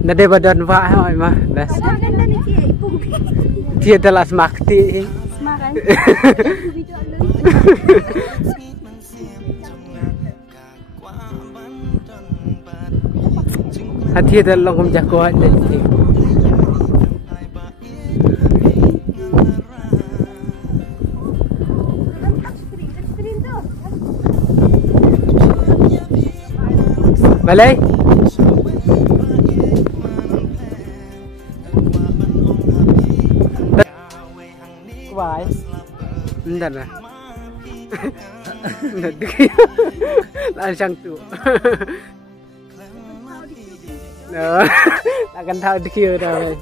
Nade badan pak hoi mah das. Dia telah semakti. Semakan. Hati dalam kum jago aja ni. Balai? Kuai. Entar lah. Nanti langsung tu. No, takkan tahu dikira dah.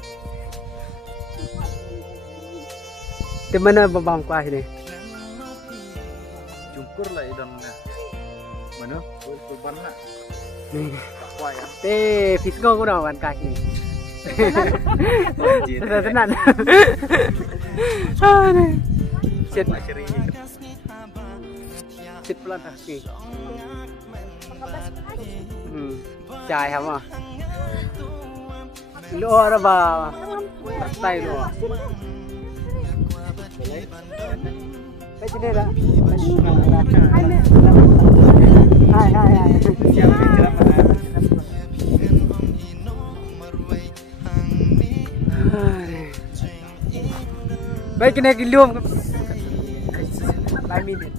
Di mana babang kuah ini? Jungkur lah idamnya. Mana? Kurban lah. Kuah ya. Fisco ko dah wan kaki. Tenan. Set maceri. Set pelan kaki. Chai hả mà? Lúa đó bà tay rồi. Cái gì đây đó? Hai. Baik cái này cái luông. 5 minutes.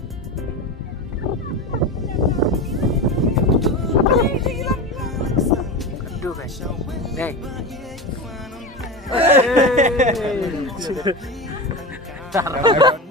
Aduh guys. Nih. Taruh.